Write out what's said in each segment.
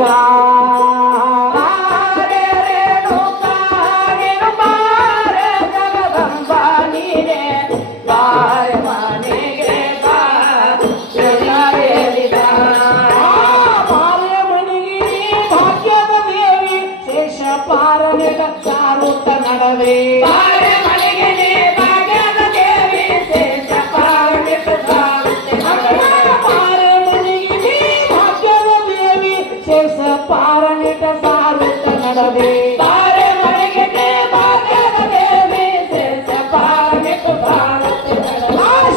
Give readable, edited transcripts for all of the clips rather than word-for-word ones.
ಬಾ ಸಾರುತ್ತ ನಡವೆ ಬಾರೆ ಮನೆಗೆ ಭಾಗ್ಯದ ದೇವಿ ಶೇಷ ಪಾರಮಿತ ಸಾರುತ್ತೆ ಬಾರೆ ಮನೆಗೆ ಭಾಗ್ಯದ ದೇವಿ ಶೇಷ ಪಾರಮಿತ ಸಾರುತ್ತ ನಡವೆ ಬಾರೆ ಮನೆಗೆ ಭಾಗ್ಯದ ದೇವಿ ಶೇಷ ಪಾರಮಿತ ಸಾರುತ್ತೆ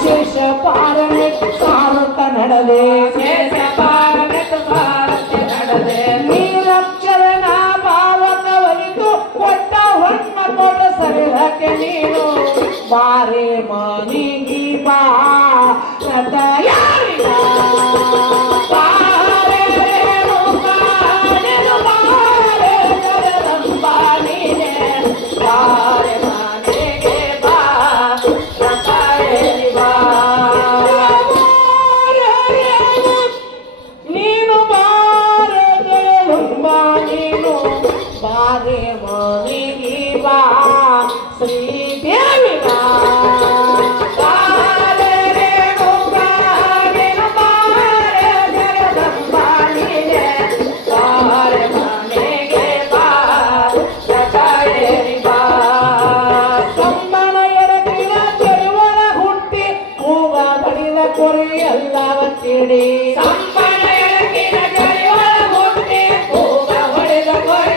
ಶೇಷ ಪಾರಮಿತ ಸಾರುತ್ತ ನಡವೆ ಶೇಷ ಪಾರಮಿತ ಸಾರುತ್ತೆ ನಡವೆ ನೀರಕ್ಷರನ ಕೊಟ್ಟ ಹೊನ್ನ ಕೊಟ್ಟ ಸರಿದಕ್ಕೆ ನೀನು ಬಾರೆ ಮನಿಗಿ ಬಾ ತಯಾರಿಗ ಬಾರೆ ರೇಣುಕಾ ನೀನು ಬಾರೆ ಜಗದಂಬ ನೀನೆ ಬಾರೆ ಮನಿಗೆ ಬಾ ತಯಾರಿಗ ನೀನು ಬಾರೆ ಜಗದಂಬ ನೀನು ಬಾರೆ ಮನಿಗೆ ಬಾ ಶ್ರೀ ದೇವಿ ಬಾರೆ ರೇಣುಕಾ ನೀನು ಬಾರೆ ಜಗದಂಬ ನೀನೆ ಬಾರೆ ಮನಿಗೆ ಬಾ ತಯಾರಿ ಬಾ ಸಂಬಳ ಎಡಗಿನ ಚೆರುವಳ ಹುಟ್ಟಿ ಕೂಗ ಬಡಿದ ಕೊರಿ ಎಲ್ಲವ ತಿಳಿ ಸಂಬಳ ಎಡಗಿನ ಚೆರುವಳ ಹುಟ್ಟಿ ಕೂಗ ಬಡಿದ ಕೊರಿ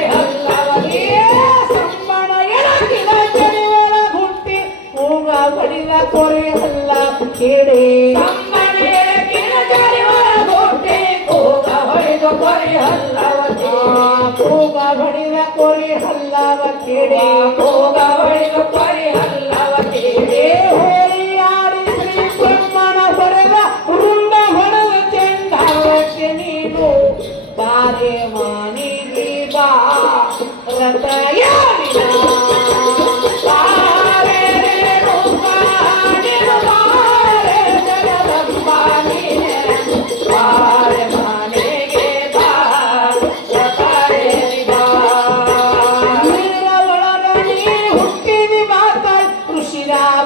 ಬಡಿದ ಕೊರೆ ಹಲ್ಲ ಕೇಳಿ ಕೂಗ ಬಡಿದ ಕೊರೆ ಹಲ್ಲವ ಕೇಳಿ ಕೂಗ ಬಡಿದ ಕೊರೆ ಹಲ್ಲವ ಕೇಳಿ ಹೋಳಿಯಾಡಿ ಶ್ರೀ ಬ್ರಹ್ಮಣ ಹೊಡೆದ ವೃಂದ ಹೊಡೆದ ಚೆಂಡಾವಕ್ಕೆ ನೀನು ಬಾರೆ ಮನಿಗೆ ಬಾ ರಥಯಾರಿನ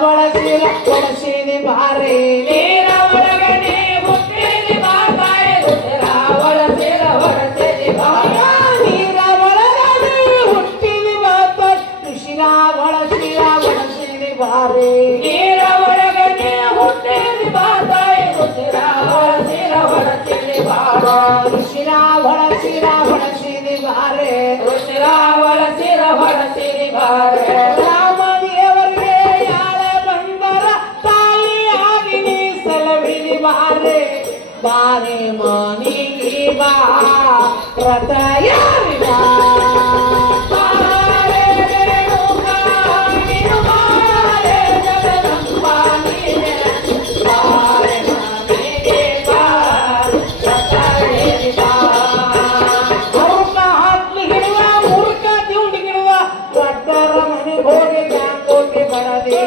ಬಳಸಿದೆ ಬಾರೆ ನೀರ ಒಳಗಡೆ ಹುಟ್ಟಿದೆ ಬಾರೆ ಬಳಸಿದ ಹೊರಸಿದೆ ಬಾರೆ ನೀರ ಒಳಗಡೆ ಹುಟ್ಟಿದೆ ಕೃಷಿನ ಬಳಸಿದೆ ಬಾರೆ ನೀರ ಒಳಗಡೆ ಹುಟ್ಟಿದೆ ಬಾರೆ ಹೊರಸಿದೆ ಬಾರೆ ಕೃಷಿನ ಬಳಸಿದೆ ಬಾರೆ ಹೊರಸಿದೆ ಬಾರೆ ಬಾರೆ ಮನಿಗೆ ಬಾ ರಥಯಾರಿಗ ಬಾರೆ ರೇಣುಕಾ ನೀನು ಬಾರೆ ಜಗದಂಬ ನೀನೆ ಬಾರೆ ಮನಿಗೆ ಬಾ ರಥಯಾರಿಗ ಮೂರ್ಖ ಹಾಕಿ ಹಿಡಿದ ಮೂರ್ಖ ತಿಂಡಿ ಹಿಡಿದ ದೊಡ್ಡರ ಮನೆಗೆ ಹೋಗಿ ಜಾಂಕೋಟಿ ಬರದೆ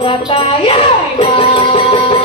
Ratayana